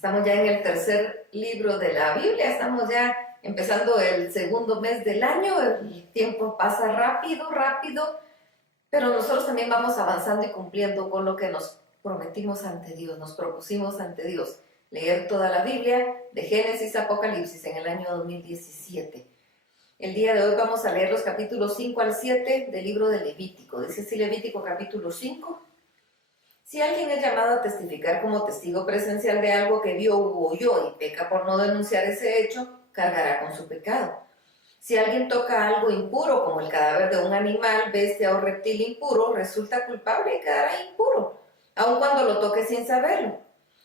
Estamos ya en el tercer libro de la Biblia, estamos ya empezando el segundo mes del año, el tiempo pasa rápido, rápido, pero nosotros también vamos avanzando y cumpliendo con lo que nos prometimos ante Dios, nos propusimos ante Dios, leer toda la Biblia, de Génesis a Apocalipsis en el año 2017. El día de hoy vamos a leer los capítulos 5 al 7 del libro de Levítico. Dice así Levítico capítulo 5. Si alguien es llamado a testificar como testigo presencial de algo que vio u oyó y peca por no denunciar ese hecho, cargará con su pecado. Si alguien toca algo impuro, como el cadáver de un animal, bestia o reptil impuro, resulta culpable y quedará impuro, aun cuando lo toque sin saberlo.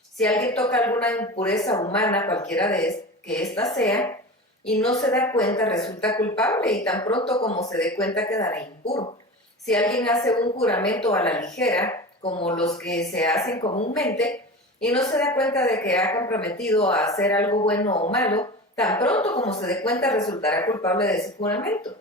Si alguien toca alguna impureza humana, cualquiera que ésta sea, y no se da cuenta, resulta culpable y tan pronto como se dé cuenta quedará impuro. Si alguien hace un juramento a la ligera, como los que se hacen comúnmente, y no se da cuenta de que ha comprometido a hacer algo bueno o malo, tan pronto como se dé cuenta resultará culpable de ese juramento.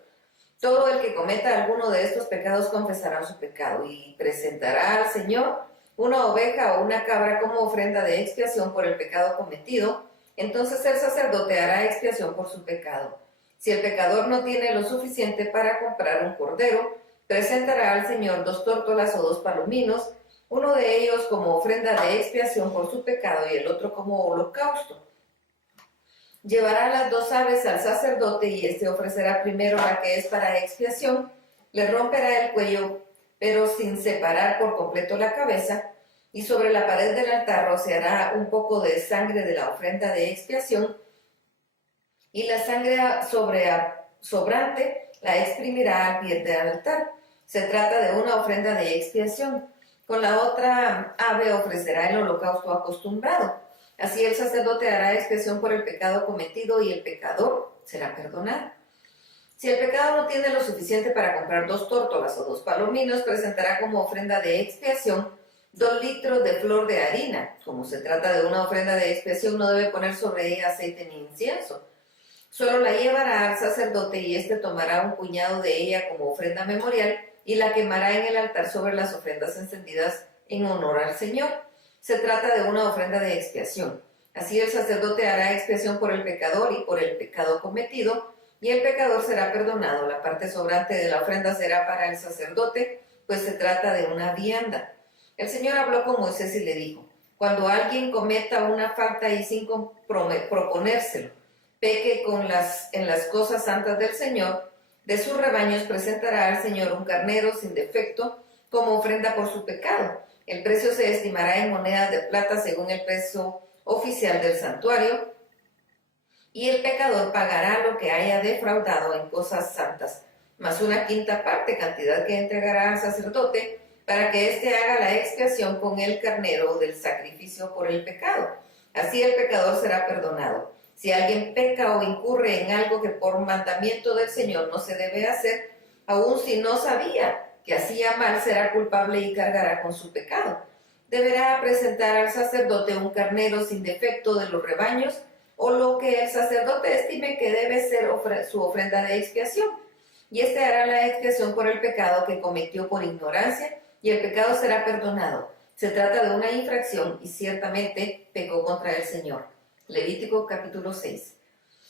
Todo el que cometa alguno de estos pecados confesará su pecado y presentará al Señor una oveja o una cabra como ofrenda de expiación por el pecado cometido. Entonces el sacerdote hará expiación por su pecado. Si el pecador no tiene lo suficiente para comprar un cordero, presentará al Señor 2 tórtolas o 2 palominos, uno de ellos como ofrenda de expiación por su pecado y el otro como holocausto. Llevará las 2 aves al sacerdote y éste ofrecerá primero la que es para expiación, le romperá el cuello, pero sin separar por completo la cabeza, y sobre la pared del altar rociará un poco de sangre de la ofrenda de expiación, y la sangre sobrante la exprimirá al pie del altar. Se trata de una ofrenda de expiación. Con la otra ave ofrecerá el holocausto acostumbrado. Así el sacerdote hará expiación por el pecado cometido y el pecador será perdonado. Si el pecado no tiene lo suficiente para comprar 2 tórtolas o 2 palominos, presentará como ofrenda de expiación 2 litros de flor de harina. Como se trata de una ofrenda de expiación, no debe poner sobre ella aceite ni incienso. Solo la llevará al sacerdote y éste tomará un puñado de ella como ofrenda memorial y la quemará en el altar sobre las ofrendas encendidas en honor al Señor. Se trata de una ofrenda de expiación. Así el sacerdote hará expiación por el pecador y por el pecado cometido, y el pecador será perdonado. La parte sobrante de la ofrenda será para el sacerdote, pues se trata de una vianda. El Señor habló con Moisés y le dijo: cuando alguien cometa una falta y sin proponérselo, peque en las cosas santas del Señor, de sus rebaños presentará al Señor un carnero sin defecto como ofrenda por su pecado. El precio se estimará en monedas de plata según el precio oficial del santuario, y el pecador pagará lo que haya defraudado en cosas santas, más una quinta parte, cantidad que entregará al sacerdote para que éste haga la expiación con el carnero del sacrificio por el pecado. Así el pecador será perdonado. Si alguien peca o incurre en algo que por mandamiento del Señor no se debe hacer, aun si no sabía que hacía mal, será culpable y cargará con su pecado. Deberá presentar al sacerdote un carnero sin defecto de los rebaños, o lo que el sacerdote estime que debe ser su ofrenda de expiación, y éste hará la expiación por el pecado que cometió por ignorancia, y el pecado será perdonado. Se trata de una infracción y ciertamente pecó contra el Señor. Levítico capítulo 6.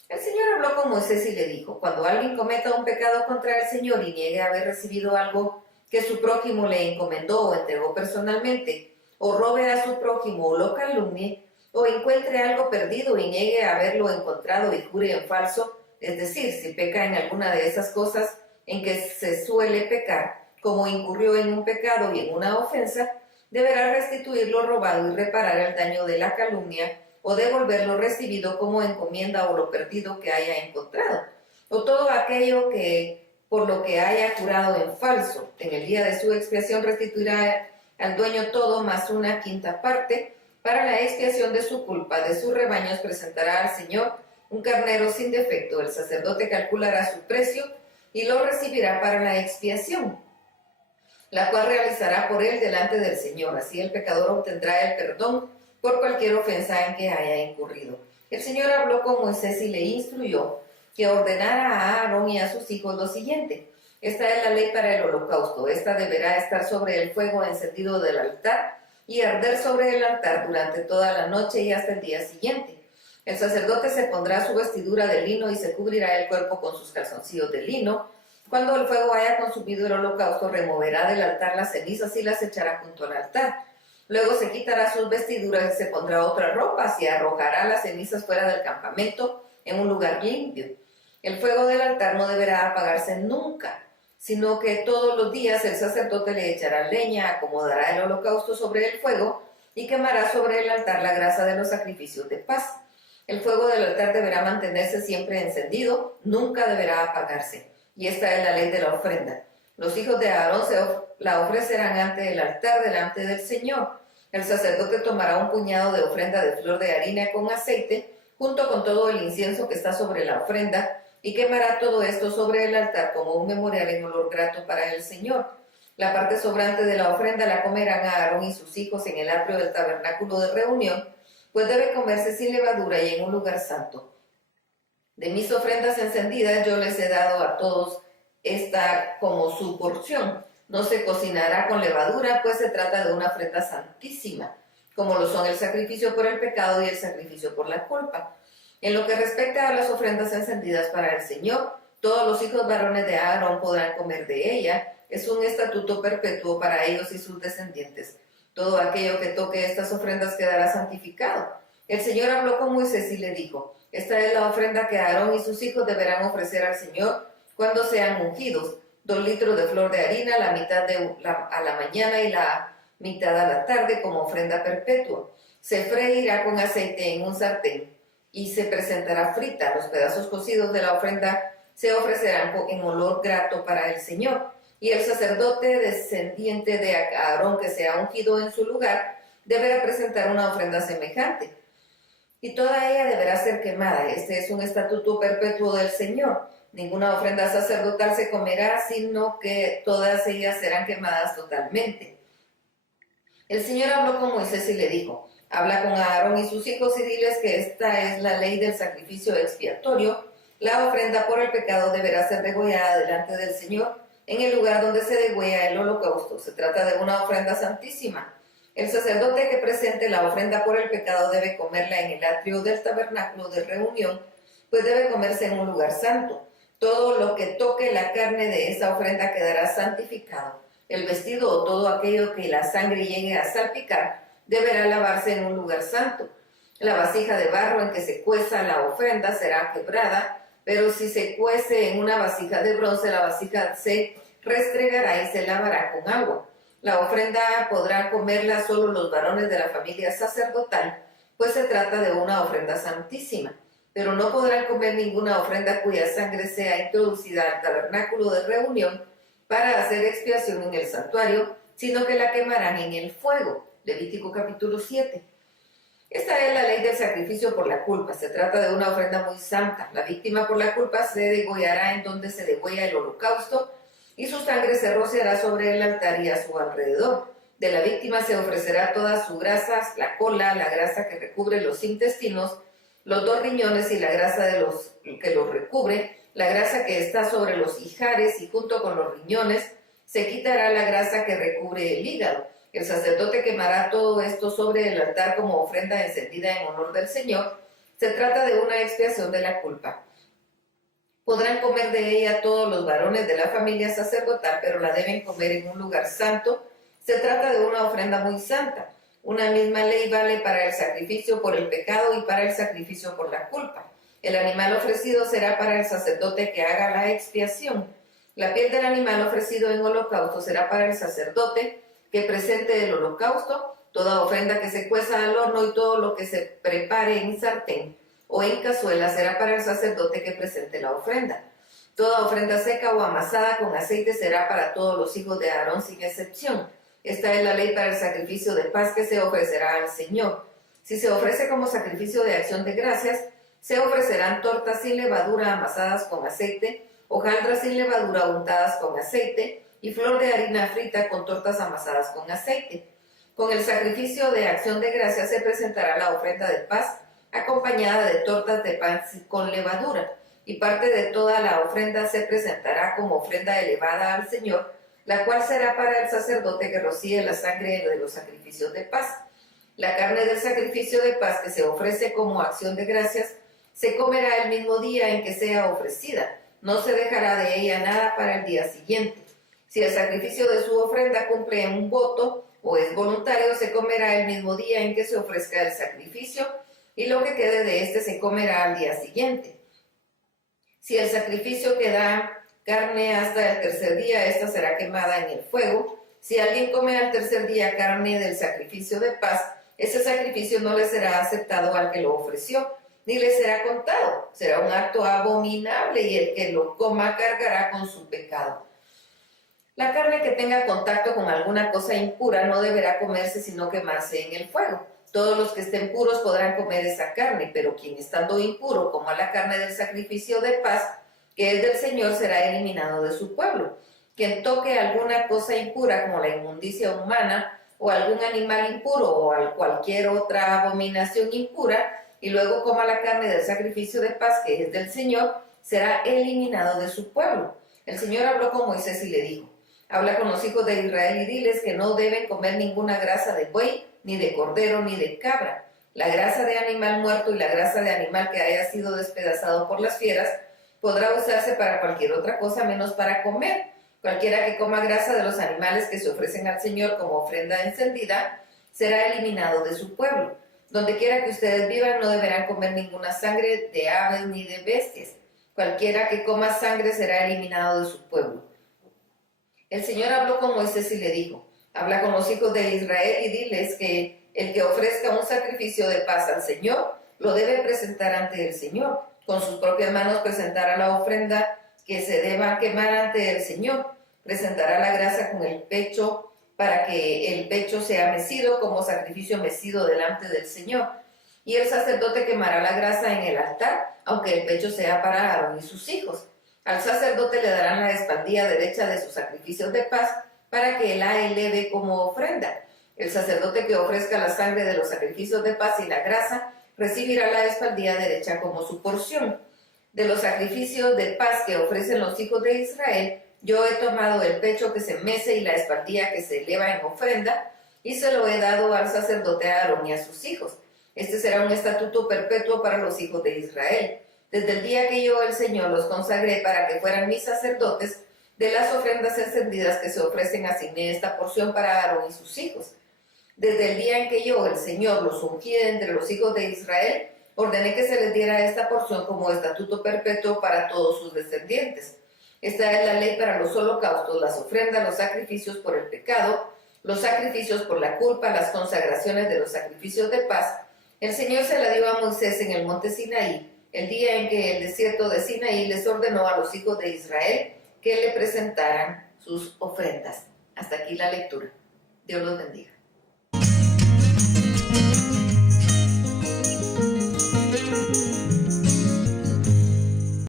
El Señor habló con Moisés y le dijo: cuando alguien cometa un pecado contra el Señor y niegue haber recibido algo que su prójimo le encomendó o entregó personalmente, o robe a su prójimo o lo calumnie, o encuentre algo perdido y niegue haberlo encontrado y jure en falso, es decir, si peca en alguna de esas cosas en que se suele pecar, como incurrió en un pecado y en una ofensa, deberá restituir lo robado y reparar el daño de la calumnia, o devolver lo recibido como encomienda o lo perdido que haya encontrado, o todo aquello que por lo que haya jurado en falso. En el día de su expiación restituirá al dueño todo más una quinta parte para la expiación de su culpa. De sus rebaños presentará al Señor un carnero sin defecto. El sacerdote calculará su precio y lo recibirá para la expiación, la cual realizará por él delante del Señor. Así el pecador obtendrá el perdón por cualquier ofensa en que haya incurrido. El Señor habló con Moisés y le instruyó que ordenara a Aarón y a sus hijos lo siguiente: esta es la ley para el holocausto. Esta deberá estar sobre el fuego encendido del altar y arder sobre el altar durante toda la noche y hasta el día siguiente. El sacerdote se pondrá su vestidura de lino y se cubrirá el cuerpo con sus calzoncillos de lino. Cuando el fuego haya consumido el holocausto, removerá del altar las cenizas y las echará junto al altar. Luego se quitará sus vestiduras y se pondrá otras ropas y arrojará las cenizas fuera del campamento en un lugar limpio. El fuego del altar no deberá apagarse nunca, sino que todos los días el sacerdote le echará leña, acomodará el holocausto sobre el fuego y quemará sobre el altar la grasa de los sacrificios de paz. El fuego del altar deberá mantenerse siempre encendido, nunca deberá apagarse. Y esta es la ley de la ofrenda. Los hijos de Aarón la ofrecerán ante el altar delante del Señor. El sacerdote tomará un puñado de ofrenda de flor de harina con aceite, junto con todo el incienso que está sobre la ofrenda, y quemará todo esto sobre el altar como un memorial en olor grato para el Señor. La parte sobrante de la ofrenda la comerán a Aarón y sus hijos en el atrio del tabernáculo de reunión, pues debe comerse sin levadura y en un lugar santo. De mis ofrendas encendidas yo les he dado a todos esta como su porción. No se cocinará con levadura, pues se trata de una ofrenda santísima, como lo son el sacrificio por el pecado y el sacrificio por la culpa. En lo que respecta a las ofrendas encendidas para el Señor, todos los hijos varones de Aarón podrán comer de ella. Es un estatuto perpetuo para ellos y sus descendientes. Todo aquello que toque estas ofrendas quedará santificado. El Señor habló con Moisés y le dijo: esta es la ofrenda que Aarón y sus hijos deberán ofrecer al Señor cuando sean ungidos: 2 litros de flor de harina, la mitad a la mañana y la mitad a la tarde, como ofrenda perpetua. Se freirá con aceite en un sartén y se presentará frita. Los pedazos cocidos de la ofrenda se ofrecerán en olor grato para el Señor. Y el sacerdote descendiente de Aarón que sea ungido en su lugar deberá presentar una ofrenda semejante, y toda ella deberá ser quemada. Este es un estatuto perpetuo del Señor. Ninguna ofrenda sacerdotal se comerá, sino que todas ellas serán quemadas totalmente. El Señor habló con Moisés y le dijo: habla con Aarón y sus hijos y diles que esta es la ley del sacrificio expiatorio. La ofrenda por el pecado deberá ser degollada delante del Señor en el lugar donde se degüella el holocausto. Se trata de una ofrenda santísima. El sacerdote que presente la ofrenda por el pecado debe comerla en el atrio del tabernáculo de reunión, pues debe comerse en un lugar santo. Todo lo que toque la carne de esa ofrenda quedará santificado. El vestido o todo aquello que la sangre llegue a salpicar deberá lavarse en un lugar santo. La vasija de barro en que se cueza la ofrenda será quebrada, pero si se cuece en una vasija de bronce, la vasija se restregará y se lavará con agua. La ofrenda podrán comerla solo los varones de la familia sacerdotal, pues se trata de una ofrenda santísima. Pero no podrán comer ninguna ofrenda cuya sangre sea introducida al tabernáculo de reunión para hacer expiación en el santuario, sino que la quemarán en el fuego. Levítico capítulo 7. Esta es la ley del sacrificio por la culpa. Se trata de una ofrenda muy santa. La víctima por la culpa se degollará en donde se degüella el holocausto, y su sangre se rociará sobre el altar y a su alrededor. De la víctima se ofrecerá toda su grasa, la cola, la grasa que recubre los intestinos, los 2 riñones y la grasa que los recubre, la grasa que está sobre los ijares, y junto con los riñones se quitará la grasa que recubre el hígado. El sacerdote quemará todo esto sobre el altar como ofrenda encendida en honor del Señor. Se trata de una expiación de la culpa. Podrán comer de ella todos los varones de la familia sacerdotal, pero la deben comer en un lugar santo. Se trata de una ofrenda muy santa. Una misma ley vale para el sacrificio por el pecado y para el sacrificio por la culpa. El animal ofrecido será para el sacerdote que haga la expiación. La piel del animal ofrecido en holocausto será para el sacerdote que presente el holocausto. Toda ofrenda que se cueza al horno y todo lo que se prepare en sartén o en cazuela será para el sacerdote que presente la ofrenda. Toda ofrenda seca o amasada con aceite será para todos los hijos de Aarón sin excepción. Esta es la ley para el sacrificio de paz que se ofrecerá al Señor. Si se ofrece como sacrificio de acción de gracias, se ofrecerán tortas sin levadura amasadas con aceite, hojaldras sin levadura untadas con aceite y flor de harina frita con tortas amasadas con aceite. Con el sacrificio de acción de gracias se presentará la ofrenda de paz acompañada de tortas de pan con levadura, y parte de toda la ofrenda se presentará como ofrenda elevada al Señor, la cual será para el sacerdote que rocíe la sangre de los sacrificios de paz. La carne del sacrificio de paz que se ofrece como acción de gracias se comerá el mismo día en que sea ofrecida. No se dejará de ella nada para el día siguiente. Si el sacrificio de su ofrenda cumple un voto o es voluntario, se comerá el mismo día en que se ofrezca el sacrificio, y lo que quede de éste se comerá al día siguiente. Si el sacrificio que da carne hasta el tercer día, esta será quemada en el fuego. Si alguien come al tercer día carne del sacrificio de paz, ese sacrificio no le será aceptado al que lo ofreció, ni le será contado. Será un acto abominable y el que lo coma cargará con su pecado. La carne que tenga contacto con alguna cosa impura no deberá comerse sino quemarse en el fuego. Todos los que estén puros podrán comer esa carne, pero quien estando impuro coma la carne del sacrificio de paz, que es del Señor, será eliminado de su pueblo. Quien toque alguna cosa impura como la inmundicia humana o algún animal impuro o cualquier otra abominación impura, y luego coma la carne del sacrificio de paz, que es del Señor, será eliminado de su pueblo. El Señor habló con Moisés y le dijo: habla con los hijos de Israel y diles que no deben comer ninguna grasa de buey, ni de cordero, ni de cabra. La grasa de animal muerto y la grasa de animal que haya sido despedazado por las fieras podrá usarse para cualquier otra cosa menos para comer. Cualquiera que coma grasa de los animales que se ofrecen al Señor como ofrenda encendida será eliminado de su pueblo. Donde quiera que ustedes vivan no deberán comer ninguna sangre de aves ni de bestias. Cualquiera que coma sangre será eliminado de su pueblo. El Señor habló con Moisés y le dijo: habla con los hijos de Israel y diles que el que ofrezca un sacrificio de paz al Señor lo debe presentar ante el Señor. Con sus propias manos presentará la ofrenda que se deba quemar ante el Señor. Presentará la grasa con el pecho para que el pecho sea mecido como sacrificio mecido delante del Señor. Y el sacerdote quemará la grasa en el altar, aunque el pecho sea para Aarón y sus hijos. Al sacerdote le darán la espaldilla derecha de sus sacrificios de paz para que la eleve como ofrenda. El sacerdote que ofrezca la sangre de los sacrificios de paz y la grasa recibirá la espaldilla derecha como su porción. De los sacrificios de paz que ofrecen los hijos de Israel, yo he tomado el pecho que se mece y la espaldilla que se eleva en ofrenda, y se lo he dado al sacerdote Aarón y a sus hijos. Este será un estatuto perpetuo para los hijos de Israel. Desde el día que yo, el Señor, los consagré para que fueran mis sacerdotes, de las ofrendas encendidas que se ofrecen asigné esta porción para Aarón y sus hijos. Desde el día en que yo, el Señor, los ungí entre los hijos de Israel, ordené que se les diera esta porción como estatuto perpetuo para todos sus descendientes. Esta es la ley para los holocaustos, las ofrendas, los sacrificios por el pecado, los sacrificios por la culpa, las consagraciones de los sacrificios de paz. El Señor se la dio a Moisés en el monte Sinaí, el día en que el desierto de Sinaí les ordenó a los hijos de Israel que le presentaran sus ofrendas. Hasta aquí la lectura. Dios los bendiga.